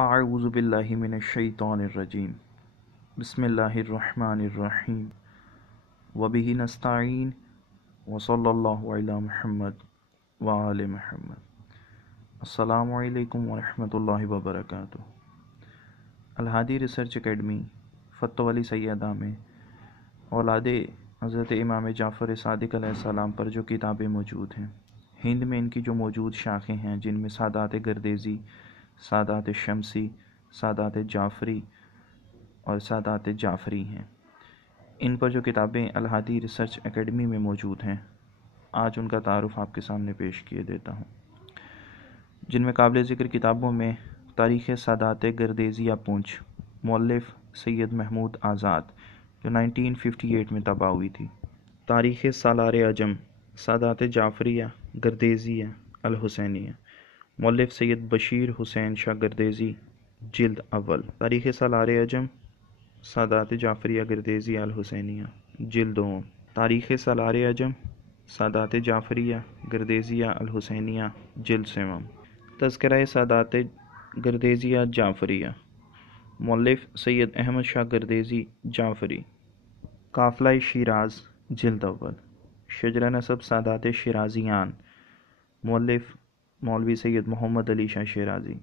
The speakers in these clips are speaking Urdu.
اعوذ باللہ من الشیطان الرجیم بسم اللہ الرحمن الرحیم وبہ نستعین وصلی اللہ علی محمد وآل محمد۔ السلام علیکم ورحمۃ اللہ وبرکاتہ۔ الہادی ریسرچ اکیڈمی فتح علی سیدہ میں اولاد حضرت امام جعفر صادق علیہ السلام پر جو کتابیں موجود ہیں، ہند میں ان کی جو موجود شاخیں ہیں جن میں سادات گردیزی، سادات شمسی، سادات جعفری اور سادات جعفری ہیں، ان پر جو کتابیں الہادی ریسرچ اکیڈمی میں موجود ہیں، آج ان کا تعارف آپ کے سامنے پیش کیے دیتا ہوں۔ جن میں قابل ذکر کتابوں میں تاریخ سادات گردیزیہ پونچھ، مؤلف سید محمود آزاد، جو 1958 میں طبع ہوئی تھی۔ تاریخ سالار عجم، سادات جعفریہ گردیزیہ الحسینیہ، مؤلف سید بشیر حسین شاہ گردیزی، جلد اول۔ تاریخ سالار عجم، سادات جعفریہ گردیزیہ الحسینیہ، جلد دوم۔ تاریخ سالار عجم، سادات جعفریہ گردیزیہ الحسینیہ، جلد سیوم۔ تذکرہ سادات گردیزیہ جعفریہ، مؤلف سید احمد شاہ گردیزی جعفری، قافلہ شیراز، جلد اول۔ شجرہ نسب سادات شیرازیان، مؤلف مولوی سید محمد علی شاہ شیرازی۔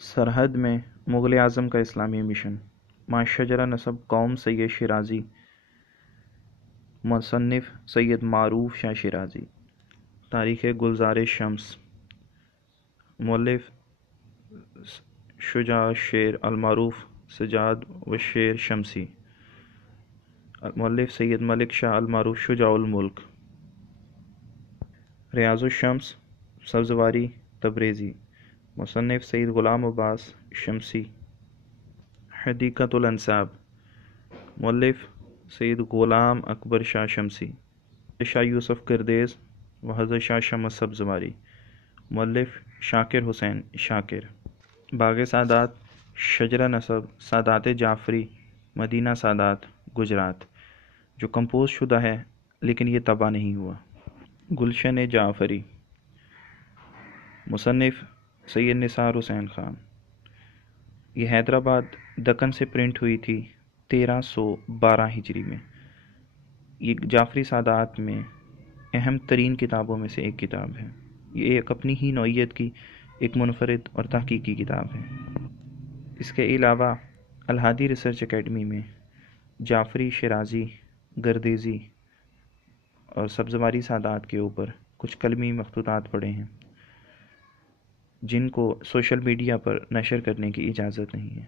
سرحد میں مغل اعظم کا اسلامی مشن، مع شجرہ نسب قوم سید شیرازی، مصنف سید معروف شاہ شیرازی۔ تاریخ گلزار شمس، مؤلف شجاع الشیر المعروف سجاد و شیر شمسی، مؤلف سید ملک شاہ المعروف شجاع الملک۔ ریاض الشمس سبزواری تبریزی، مصنف سید غلام عباس شمسی۔ حدیقۃ الانساب، مؤلف سید غلام اکبر شاہ شمسی، شاہ یوسف گردیز و حضرت شاہ شمس سبزواری، مؤلف شاکر حسین شاکر۔ باغ سادات، شجرہ نسب سادات جعفری مدینہ سادات گجرات، جو کمپوز شدہ ہے لیکن یہ طبع نہیں ہوا۔ گلشن جعفری، مصنف سید نثار حسین خان، یہ حیدرآباد دکن سے پرنٹ ہوئی تھی 1312 ہجری میں۔ یہ جعفری سادات میں اہم ترین کتابوں میں سے ایک کتاب ہے۔ یہ ایک اپنی ہی نوعیت کی ایک منفرد اور تحقیقی کتاب ہے۔ اس کے علاوہ الہادی ریسرچ اکیڈمی میں جعفری، شیرازی، گردیزی اور سبزواری سادات کے اوپر کچھ کلمی مخطوطات پڑے ہیں جن کو سوشل میڈیا پر نشر کرنے کی اجازت نہیں ہے۔